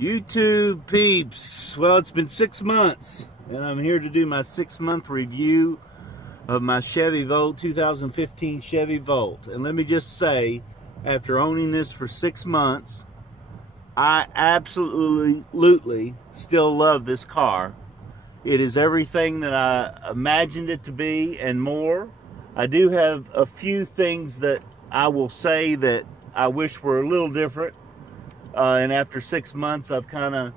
YouTube peeps, well, it's been 6 months and I'm here to do my 6-month review of my Chevy Volt, 2015 Chevy Volt. And let me just say, after owning this for 6 months, I absolutely still love this car. It is everything that I imagined it to be and more. I do have a few things that I will say that I wish were a little different. And after 6 months, I've kind of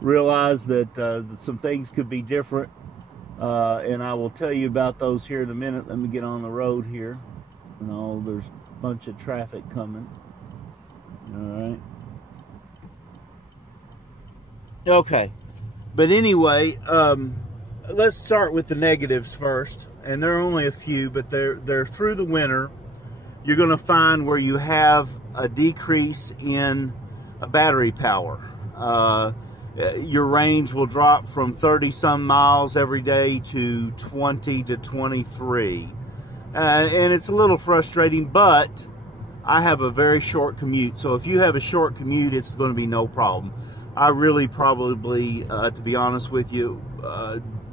realized that some things could be different. And I will tell you about those here in a minute. Let me get on the road here. No, there's a bunch of traffic coming. All right. Okay. But anyway, let's start with the negatives first. And there are only a few, but they're through the winter. You're going to find where you have a decrease in battery power. Your range will drop from 30-some miles every day to 20 to 23. And it's a little frustrating, but I have a very short commute. So if you have a short commute, it's going to be no problem. I really probably, to be honest with you,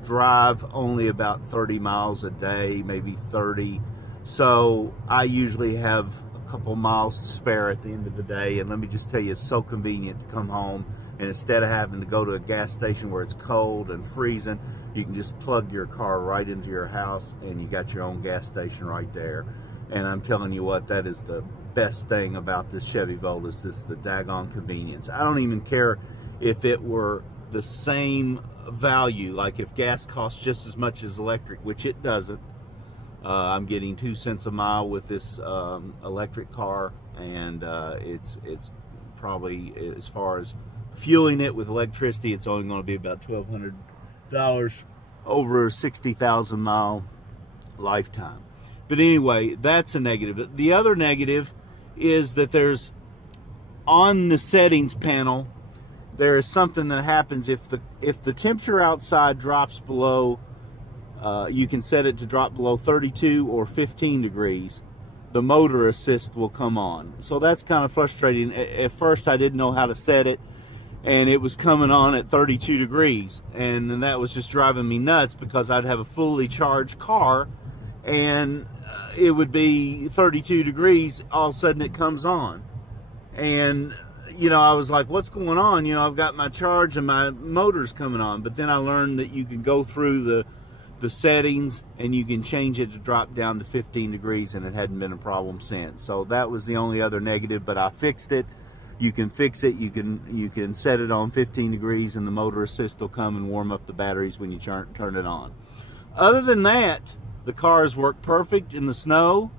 drive only about 30 miles a day, maybe 30. So I usually have a couple miles to spare at the end of the day. And let me just tell you, it's so convenient to come home, and instead of having to go to a gas station where it's cold and freezing, you can just plug your car right into your house and you got your own gas station right there. And I'm telling you what, that is the best thing about this Chevy Volt, is this the daggone convenience. I don't even care if it were the same value, like if gas costs just as much as electric, which it doesn't. I'm getting 2 cents a mile with this electric car, and it's probably, as far as fueling it with electricity, it's only going to be about $1,200 over a 60,000 mile lifetime. But anyway, that's a negative. The other negative is that there's, on the settings panel, there is something that happens if the temperature outside drops below, you can set it to drop below 32 or 15 degrees, the motor assist will come on. So that's kind of frustrating. At first I didn't know how to set it, and it was coming on at 32 degrees, and then that was just driving me nuts, because I'd have a fully charged car and it would be 32 degrees, all of a sudden it comes on. And you know, I was like, what's going on? You know, I've got my charge and my motor's coming on. But then I learned that you can go through the settings and you can change it to drop down to 15 degrees, and it hadn't been a problem since. So that was the only other negative, but I fixed it. You can fix it. You can set it on 15 degrees, and the motor assist will come and warm up the batteries when you turn it on. Other than that, the car has worked perfect in the snow.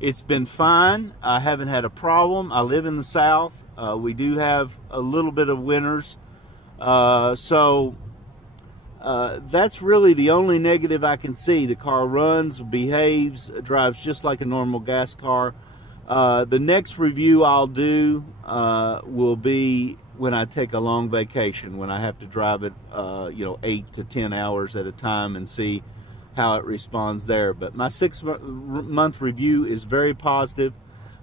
It's been fine. I haven't had a problem. I live in the South. We do have a little bit of winters. So that's really the only negative I can see. The car runs, behaves, drives just like a normal gas car. The next review I'll do will be when I take a long vacation, when I have to drive it 8 to 10 hours at a time, and see how it responds there. But my 6-month review is very positive.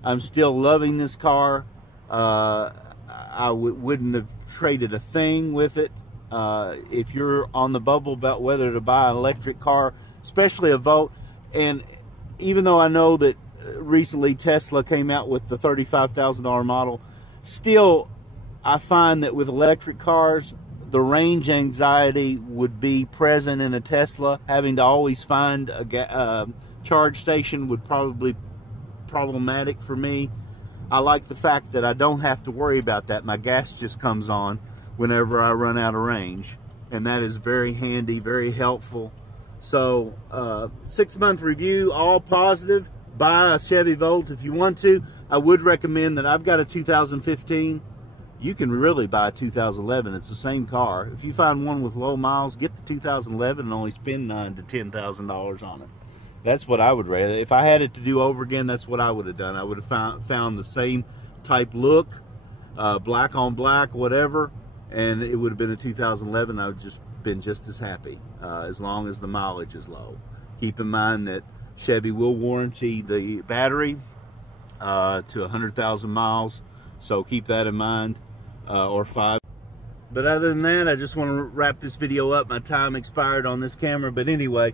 I'm still loving this car. I wouldn't have traded a thing with it. If you're on the bubble about whether to buy an electric car, especially a Volt, and even though I know that recently Tesla came out with the $35,000 model, still I find that with electric cars, the range anxiety would be present in a Tesla. Having to always find a charge station would probably be problematic for me. I like the fact that I don't have to worry about that. My gas just comes on whenever I run out of range, and that is very handy, very helpful. So 6-month review, all positive. Buy a Chevy Volt if you want to. I would recommend that. I've got a 2015. You can really buy a 2011. It's the same car. If you find one with low miles, get the 2011 and only spend $9,000 to $10,000 on it. That's what I would rather. If I had it to do over again, that's what I would have done. I would have found the same type look, black on black, whatever, and it would have been a 2011. I would have just been just as happy, as long as the mileage is low. Keep in mind that Chevy will warranty the battery to 100,000 miles, so keep that in mind. Or 5. But other than that, I just want to wrap this video up. My time expired on this camera. But anyway,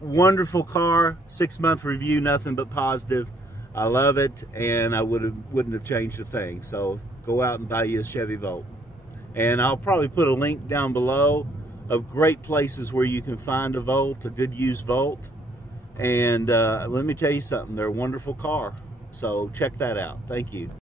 wonderful car, 6-month review, nothing but positive. I love it, and I wouldn't have changed a thing. So go out and buy you a Chevy Volt. And I'll probably put a link down below of great places where you can find a Volt, a good used Volt. And let me tell you something, they're a wonderful car. So check that out. Thank you.